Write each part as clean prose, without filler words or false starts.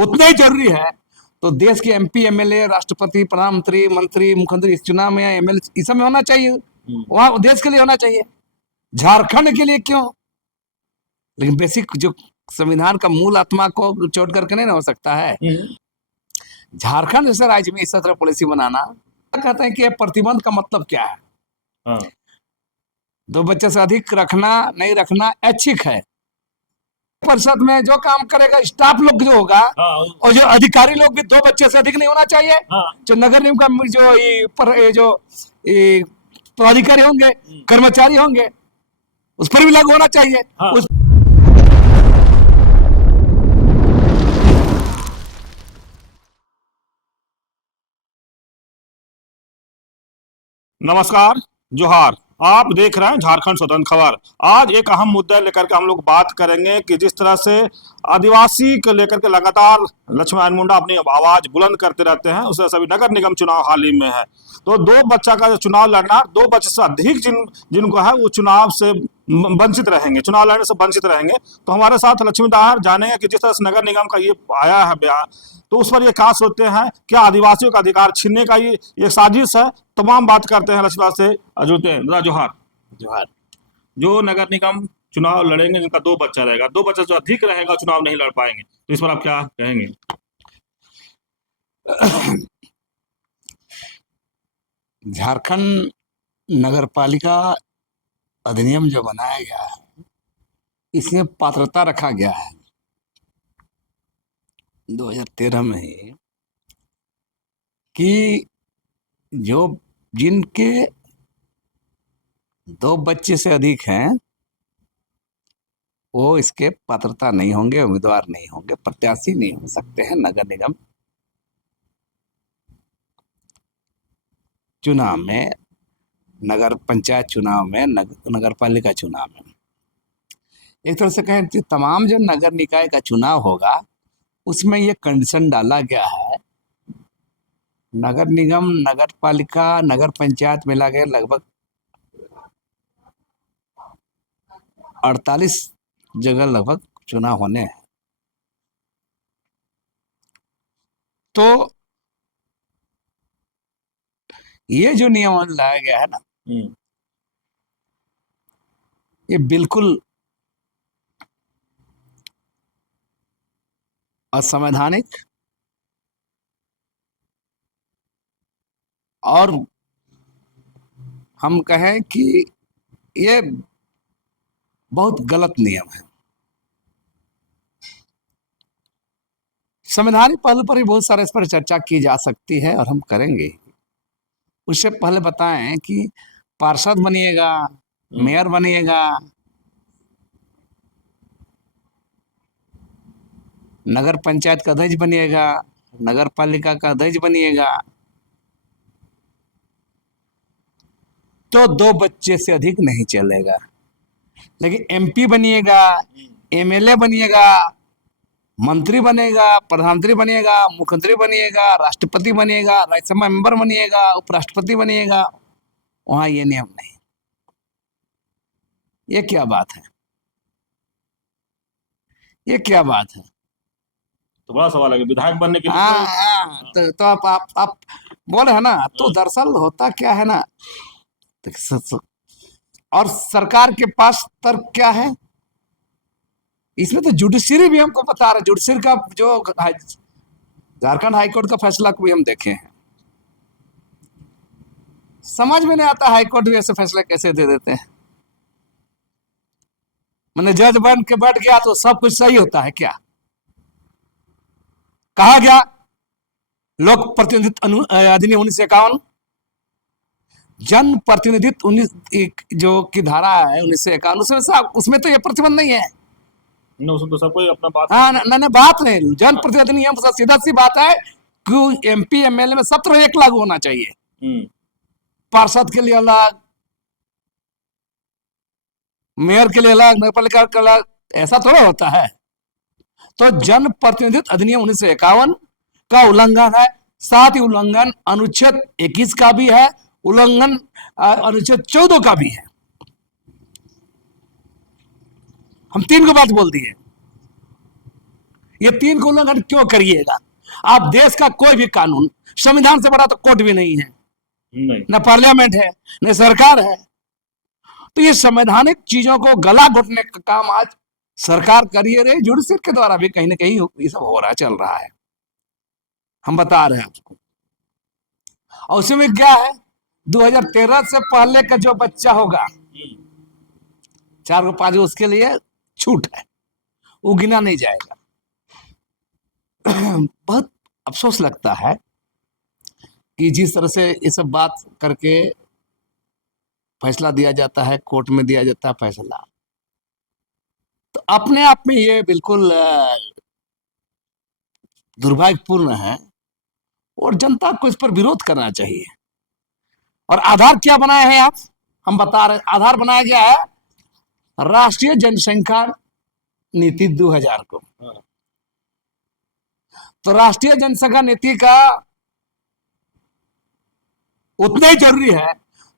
उतना ही जरूरी है। तो देश के एमपी एमएलए, राष्ट्रपति, प्रधानमंत्री, मंत्री, मुख्यमंत्री इस चुनाव में, एमएलए इस सब में होना चाहिए। वहां देश के लिए होना चाहिए, झारखंड के लिए क्यों? लेकिन बेसिक जो संविधान का मूल आत्मा को चोट करके नहीं ना हो सकता है। झारखंड जैसे राज्य में इस तरह पॉलिसी बनाना, कहते हैं कि प्रतिबंध का मतलब क्या है? हाँ। 2 बच्चे से अधिक रखना नहीं रखना ऐच्छिक है। परिषद में जो काम करेगा स्टाफ लोग जो होगा, हाँ। और जो अधिकारी लोग भी 2 बच्चे से अधिक नहीं होना चाहिए। हाँ। जो नगर निगम का जो पदाधिकारी होंगे, कर्मचारी होंगे, उस पर भी लागू होना चाहिए। हाँ। उस नमस्कार, जोहार। आप देख रहे हैं झारखंड स्वतंत्र खबर। आज एक अहम मुद्दा लेकर के हम लोग बात करेंगे कि जिस तरह से आदिवासी को लेकर के लगातार लक्ष्मण नारायण मुंडा अपनी आवाज बुलंद करते रहते हैं, उससे सभी नगर निगम चुनाव हाल ही में है। तो 2 बच्चा का जो चुनाव लड़ना, 2 बच्चे से अधिक जिनको है वो चुनाव से वंचित रहेंगे, चुनाव लड़ने से वंचित रहेंगे। तो हमारे साथ लक्ष्मी दाहर जानेंगे कि जिस तरह से नगर निगम का ये आया है बयान, तो उस पर ये क्या सोचते हैं, क्या आदिवासियों का अधिकार छीनने का ये साजिश है? तमाम बात करते हैं लक्ष्मी से जुड़ते हैं। जोहार। जोहार। जो नगर निगम चुनाव लड़ेंगे जिनका 2 बच्चा रहेगा, 2 बच्चा जो अधिक रहेगा चुनाव नहीं लड़ पाएंगे, तो इस पर आप क्या कहेंगे? झारखंड नगर पालिका अधिनियम जो बनाया गया है, इसमें पात्रता रखा गया है 2013 में ही, कि जो जिनके 2 बच्चे से अधिक हैं वो इसके पात्रता नहीं होंगे, उम्मीदवार नहीं होंगे, प्रत्याशी नहीं हो सकते हैं नगर निगम चुनाव में, नगर पंचायत चुनाव में, नगर पालिका चुनाव में। एक तरह से कहें कि तमाम जो नगर निकाय का चुनाव होगा उसमें ये कंडीशन डाला गया है। नगर निगम, नगर पालिका, नगर पंचायत मिला के लगभग 48 जगह लगभग चुनाव होने हैं। तो ये जो नियम लाया गया है ना, ये बिल्कुल असंवैधानिक और हम कहें कि ये बहुत गलत नियम है। संवैधानिक पहलू पर भी बहुत सारे इस पर चर्चा की जा सकती है और हम करेंगे। उससे पहले बताएं कि पार्षद बनिएगा, मेयर बनिएगा, नगर पंचायत का अध्यक्ष बनिएगा, नगर पालिका का अध्यक्ष बनिएगा, तो 2 बच्चे से अधिक नहीं चलेगा। लेकिन एमपी बनिएगा, एमएलए बनिएगा, मंत्री बनेगा, प्रधानमंत्री बनिएगा, मुख्यमंत्री बनिएगा, राष्ट्रपति बनिएगा, राज्यसभा मेंबर बनिएगा, उपराष्ट्रपति बनिएगा, वहां ये नियम नहीं। ये क्या बात है? ये क्या बात है? तो बड़ा सवाल है कि विधायक बनने के लिए तो आप बोल रहे हैं ना, तो दरअसल होता क्या है ना, और सरकार के पास तर्क क्या है इसमें? तो जुडिशरी भी हमको बता रहा है, जुडिशरी का जो झारखंड हाईकोर्ट का फैसला को भी हम देखे हैं। समझ में नहीं आता हाईकोर्ट भी ऐसे फैसले कैसे दे देते हैं। मैंने जज बन के बैठ गया तो सब कुछ सही होता है क्या? कहा गया लोक प्रतिनिधित्व अधिनियम 1951, जन प्रतिनिधित्व 19 जो की धारा है 1951, उसमें तो ये प्रतिबंध नहीं है। उसमें तो सब कोई अपना बात, हाँ ना बात नहीं, जन प्रतिनिधित्व नियम सीधा सी बात है कि एमपी एमएलए में 17 लागू होना चाहिए। पार्षद के लिए अलग, मेयर के लिए अलग, नगर पालिका का अलग, ऐसा थोड़ा होता है। तो जन प्रतिनिधित्व अधिनियम 1951 का उल्लंघन है। साथ ही उल्लंघन अनुच्छेद 21 का भी है, उल्लंघन अनुच्छेद 14 का भी है। हम 3 को बात बोल दिए। ये 3 को उल्लंघन क्यों करिएगा? आप देश का कोई भी कानून, संविधान से बड़ा तो कोर्ट भी नहीं है, नहीं। न पार्लियामेंट है, न सरकार है। तो ये संवैधानिक चीजों को गला घोटने का काम आज सरकार करिए रही, जुडिशरी के द्वारा भी कहीं ना कहीं ये सब हो रहा, चल रहा है, हम बता रहे हैं आपको। और उसमें क्या है, 2013 से पहले का जो बच्चा होगा 4 को 5 उसके लिए छूट है, वो गिना नहीं जाएगा। बहुत अफसोस लगता है कि जिस तरह से ये सब बात करके फैसला दिया जाता है, कोर्ट में दिया जाता है फैसला, तो अपने आप में ये बिल्कुल दुर्भाग्यपूर्ण है और जनता को इस पर विरोध करना चाहिए। और आधार क्या बनाए हैं आप, हम बता रहे, आधार बनाया गया है राष्ट्रीय जनसंख्या नीति 2000 को। तो राष्ट्रीय जनसंख्या नीति का उतना ही जरूरी है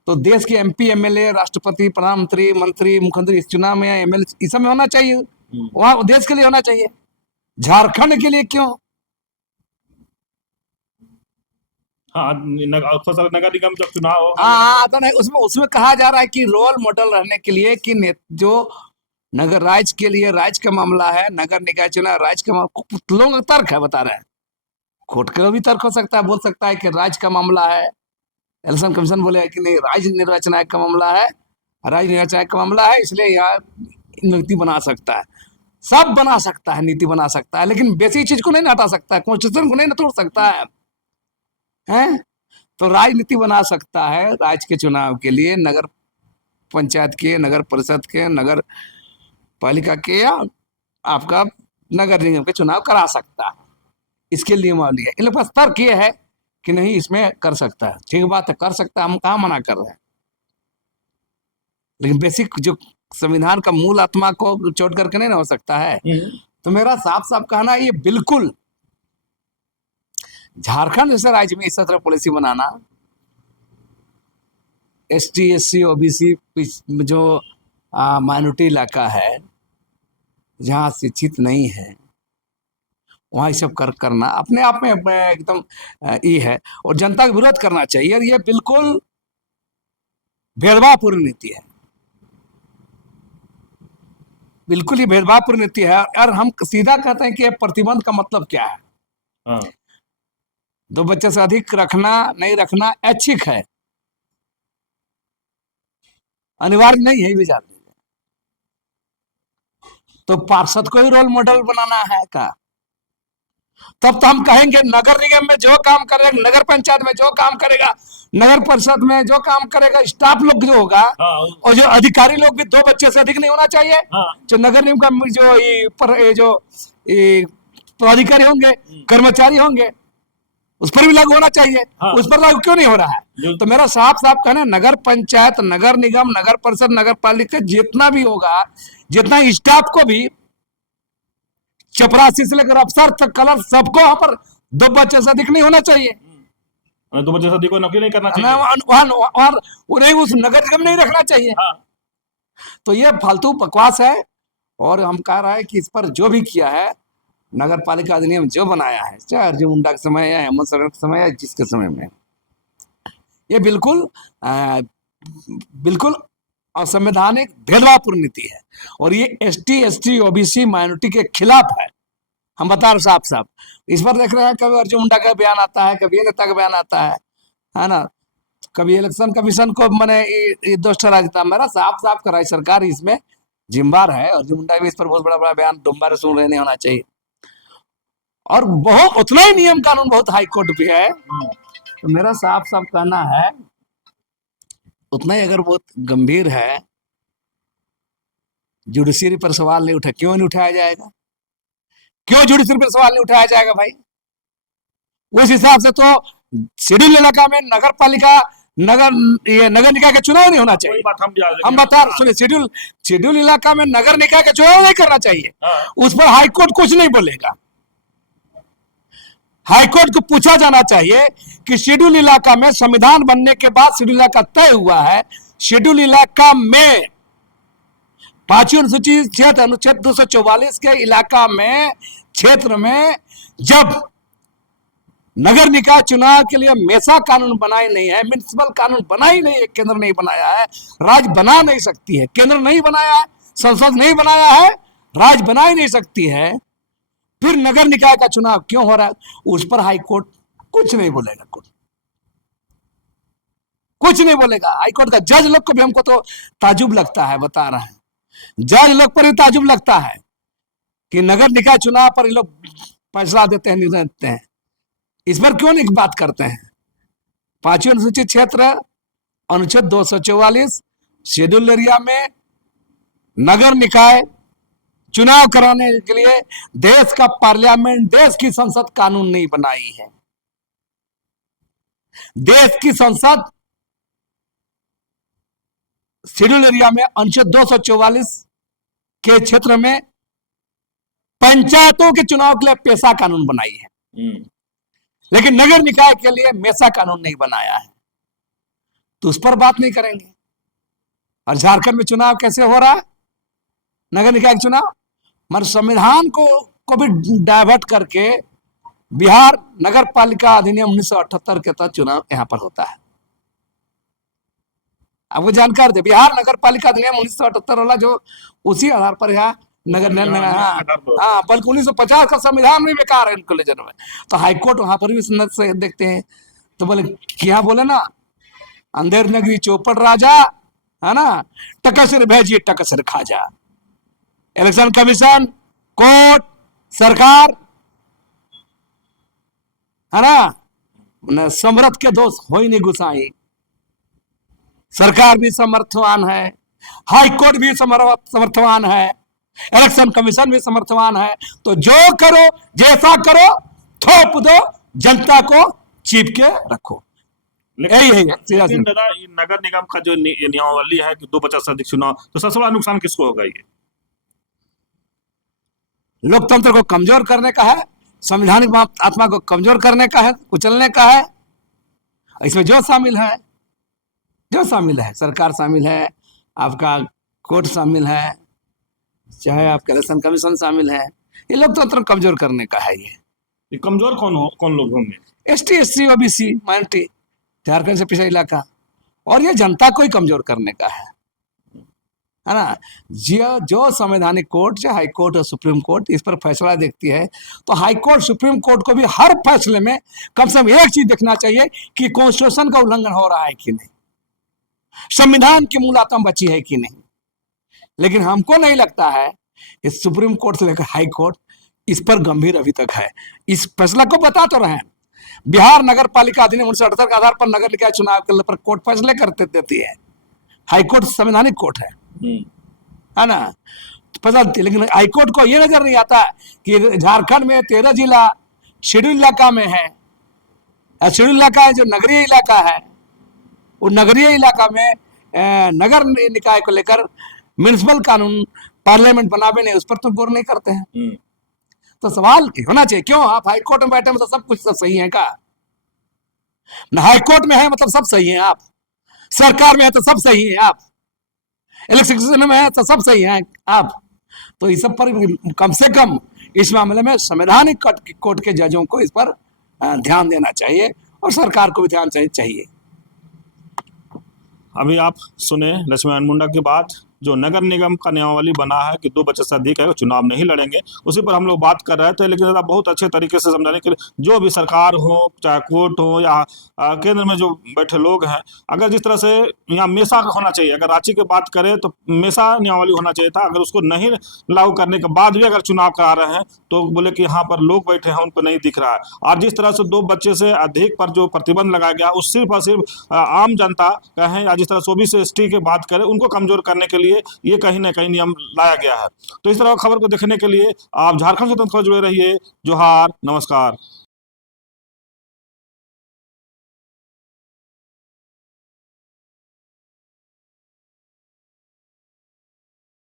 तो देश के एमपी एमएलए, राष्ट्रपति, प्रधानमंत्री, मंत्री, मुख्यमंत्री इस चुनाव में एमएलए इस समय होना चाहिए, वहां देश के लिए होना चाहिए। झारखंड के लिए क्यों? हाँ, नगर निगम जब चुनाव हो, हाँ, तो नहीं, उसमें कहा जा रहा है कि रोल मॉडल रहने के लिए कि जो नगर राज्य के लिए राज्य का मामला है, नगर निकाय चुनाव राज्य का मामला, लोग तर्क है बता रहे हैं, कोर्ट का भी तर्क हो सकता है, बोल सकता है कि राज्य का मामला है, इलेक्शन कमीशन बोले कि नहीं राज्य निर्वाचन आयोग का मामला है, राज्य निर्वाचन आयोग का मामला है, इसलिए यहाँ नीति बना सकता है, सब बना सकता है, नीति बना सकता है, लेकिन बेसिक चीज को नहीं हटा सकता है, कॉन्स्टिट्यूशन को नहीं तोड़ सकता है, हैं? तो राजनीति बना सकता है राज्य के चुनाव के लिए, नगर पंचायत के, नगर परिषद के, नगर पालिका के, या आपका नगर निगम के चुनाव करा सकता है। इसके लिए नियमावली है, इन लोग पास तर्क ये है कि नहीं इसमें कर सकता है, ठीक बात है, कर सकता है, हम कहाँ मना कर रहे हैं, लेकिन बेसिक जो संविधान का मूल आत्मा को चोट करके नहीं ना हो सकता है। तो मेरा साफ साफ कहना ये बिल्कुल झारखंड जैसे राज्य में इस तरह पॉलिसी बनाना, एसटी एससी ओबीसी जो माइनॉरिटी इलाका है जहाँ शिक्षित नहीं है, वहाँ ये सब करना अपने आप में एकदम ये है, और जनता का विरोध करना चाहिए। और ये बिल्कुल भेदभावपूर्ण नीति है, बिल्कुल ही भेदभावपूर्ण नीति है। और हम सीधा कहते हैं कि प्रतिबंध का मतलब क्या है? हाँ। 2 बच्चे से अधिक रखना नहीं रखना ऐच्छिक है, अनिवार्य नहीं है, ये भी जानते हैं। तो पार्षद को ही रोल मॉडल बनाना है का? तब तो हम कहेंगे नगर निगम में जो काम करेगा, नगर पंचायत में जो काम करेगा, नगर परिषद में जो काम करेगा, स्टाफ लोग जो होगा, हाँ। और जो अधिकारी लोग भी 2 बच्चे से अधिक नहीं होना चाहिए। हाँ। जो नगर निगम का जो पदाधिकारी होंगे, कर्मचारी होंगे, उस पर भी लागू होना चाहिए। हाँ। उस पर लागू क्यों नहीं हो रहा है? तो मेरा साफ साफ कहना, नगर पंचायत, नगर निगम, नगर परिषद, नगर पालिका जितना भी होगा, जितना स्टाफ को भी चपरासी से लेकर अफसर तक, कलर सबको वहां पर 2 बच्चे से अधिक नहीं होना चाहिए। 2 बच्चे से अधिक को नौकरी नहीं करना चाहिए, उन्हें उस नगर निगम नहीं रखना चाहिए। हाँ। तो ये फालतू बकवास है, और हम कह रहे हैं कि इस पर जो भी किया है, नगर पालिका अधिनियम जो बनाया है, चाहे अर्जुन मुंडा के समय या हेमंत सोरेन के समय या जिसके समय में, ये बिल्कुल बिल्कुल असंवैधानिक भेदभावपूर्ण नीति है, और ये एसटी एसटी ओबीसी माइनॉरिटी के खिलाफ है। हम बता रहे साफ साफ। इस पर देख रहे हैं कभी अर्जुन मुंडा का बयान आता है, कभी ये नेता का बयान आता है ना, कभी इलेक्शन कमीशन को मैंने ये दोष ठहरा देता। मेरा साफ साफ कराई सरकार इसमें जिम्मेदार है, अर्जुन मुंडा भी इस पर बहुत बड़ा बड़ा बयान डुम्बारे सुन रहे नहीं होना चाहिए। और बहुत उतना ही नियम कानून बहुत हाई कोर्ट भी है। तो मेरा साफ साफ कहना है, उतना ही अगर बहुत गंभीर है, जुडिशरी पर सवाल नहीं उठा, क्यों नहीं उठाया जाएगा? क्यों जुडिशरी पर सवाल नहीं उठाया जाएगा भाई? उस हिसाब से तो शेड्यूल इलाका में नगर पालिका, नगर निकाय का चुनाव नहीं होना चाहिए। हम बता रहे, सुनिए, शेड्यूल इलाका में नगर निकाय का चुनाव नहीं करना चाहिए। उस पर हाईकोर्ट कुछ नहीं बोलेगा। हाईकोर्ट को पूछा जाना चाहिए कि शेड्यूल इलाका में, संविधान बनने के बाद शेड्यूल इलाका तय हुआ है, शेड्यूल इलाका में 5वीं अनुसूची अनुच्छेद 244 के इलाका में क्षेत्र में जब नगर निकाय चुनाव के लिए मेसा कानून बनाए नहीं है, म्युनिसिपल कानून बना ही नहीं है, केंद्र नहीं बनाया है, राज्य बना नहीं सकती है, केंद्र नहीं बनाया है, संसद नहीं बनाया है, राज्य बना ही नहीं सकती है, फिर नगर निकाय का चुनाव क्यों हो रहा है? उस पर हाईकोर्ट कुछ नहीं बोलेगा, कुछ नहीं बोलेगा। हाईकोर्ट का जज लोग को भी हमको तो ताजुब लगता है, बता रहे हैं, जज लोग पर भी ताजुब लगता है कि नगर निकाय चुनाव पर ये लोग फैसला देते हैं, निर्णय देते हैं, इस पर क्यों नहीं बात करते हैं? 5वीं अनुसूचित क्षेत्र अनुच्छेद 244 शेड्यूल एरिया में नगर निकाय चुनाव कराने के लिए देश का पार्लियामेंट, देश की संसद कानून नहीं बनाई है। देश की संसद शेड्यूल एरिया में अनुच्छेद 244 के क्षेत्र में पंचायतों के चुनाव के लिए पेशा कानून बनाई है, लेकिन नगर निकाय के लिए मेसा कानून नहीं बनाया है, तो उस पर बात नहीं करेंगे। और झारखंड में चुनाव कैसे हो रहा है, नगर निकाय चुनाव, मतलब संविधान को भी डाइवर्ट करके बिहार नगर पालिका अधिनियम 1978 के तहत चुनाव यहां पर होता है। आपको जानकार दे, बिहार नगर पालिका अधिनियम 1978 वाला जो उसी आधार पर यहाँ नगर हाँ, बल्कि 1950 का संविधान भी बेकार है इनको ले जाने में। तो हाईकोर्ट वहां पर भी सुन्नत से देखते हैं, तो बोले क्या बोले ना, अंधेर नगरी चौपड़ राजा, है ना, टकसर भेजिए टकसर खा जा। इलेक्शन कमीशन, कोर्ट, सरकार, है ना, समर्थ के दोस्त हो ही नहीं गुसाई। सरकार भी समर्थवान है, हाई कोर्ट भी समर्थवान है, इलेक्शन कमीशन भी समर्थवान है, तो जो करो जैसा करो थोप दो, जनता को चीप के रखो। लेकिन दादा नगर निगम का जो नियमावली है कि 2% से अधिक चुनाव, तो सबसे बड़ा नुकसान किसको होगा? ये लोकतंत्र को कमजोर करने का है, संवैधानिक आत्मा को कमजोर करने का है, कुचलने का है। इसमें जो शामिल है, सरकार शामिल है, आपका कोर्ट शामिल है, चाहे आपका इलेक्शन कमीशन शामिल है, ये लोकतंत्र कमजोर करने का है। ये कमजोर कौन लोग होंगे? ST SC OBC minority, Jharkhand से पिछड़ा इलाका, और ये जनता को ही कमजोर करने का है ना। जो संवैधानिक कोर्ट, चाहे हाई कोर्ट और सुप्रीम कोर्ट इस पर फैसला देखती है, तो हाई कोर्ट सुप्रीम कोर्ट को भी हर फैसले में कम से कम एक चीज देखना चाहिए कि कॉन्स्टिट्यूशन का उल्लंघन हो रहा है कि नहीं, संविधान की मूलतत्व बची है कि नहीं। लेकिन हमको नहीं लगता है इस सुप्रीम कोर्ट से लेकर हाई कोर्ट इस पर गंभीर अभी तक है। इस फैसला को बता तो रहे हैं, बिहार नगर पालिका अधिनियम 1978 के आधार पर नगर निकाय चुनाव के पर कोर्ट फैसले करते देती है, हाई कोर्ट संवैधानिक कोर्ट है ना, पता। लेकिन हाई कोर्ट को यह नजर नहीं आता कि झारखंड में 13 जिला शेड्यूल इलाका में है, शेड्यूल इलाका है जो नगरीय इलाका है, वो नगरीय इलाका में नगर निकाय को लेकर म्युनिसिपल कानून पार्लियामेंट बनावे नहीं, उस पर तो गौर नहीं करते हैं। तो सवाल होना चाहिए, क्यों आप हाई कोर्ट में बैठे मतलब सब कुछ सब सही है का? हाई कोर्ट में है मतलब सब सही है आप, सरकार में है तो सब सही है आप, इलेक्शन में है तो सब सही है आप। तो इस सब पर कम से कम इस मामले में संवैधानिक कोर्ट के जजों को इस पर ध्यान देना चाहिए और सरकार को भी ध्यान चाहिए। अभी आप सुने लक्ष्मीनारायण मुंडा की बात, जो नगर निगम का नियमावली बना है कि 2% से अधिक है वो चुनाव नहीं लड़ेंगे, उसी पर हम लोग बात कर रहे थे। लेकिन दादा बहुत अच्छे तरीके से समझाने के लिए, जो भी सरकार हो, चाहे कोर्ट हो या केंद्र में जो बैठे लोग हैं, अगर जिस तरह से यहाँ मेसा होना चाहिए, अगर रांची की बात करें तो मेसा नियमावली होना चाहिए था। अगर उसको नहीं लागू करने के बाद भी अगर चुनाव करा रहे हैं तो बोले कि यहाँ पर लोग बैठे हैं उनको नहीं दिख रहा है। और जिस तरह से 2% से अधिक पर जो प्रतिबंध लगाया गया उस सिर्फ और सिर्फ आम जनता कहें या जिस तरह से OBC ST की बात करें उनको कमजोर करने के लिए ये कहीं ना कहीं नियम लाया गया है। तो इस तरह खबर को देखने के लिए आप झारखंड स्वतंत्र खबर जुड़े रहिए। जोहार, नमस्कार।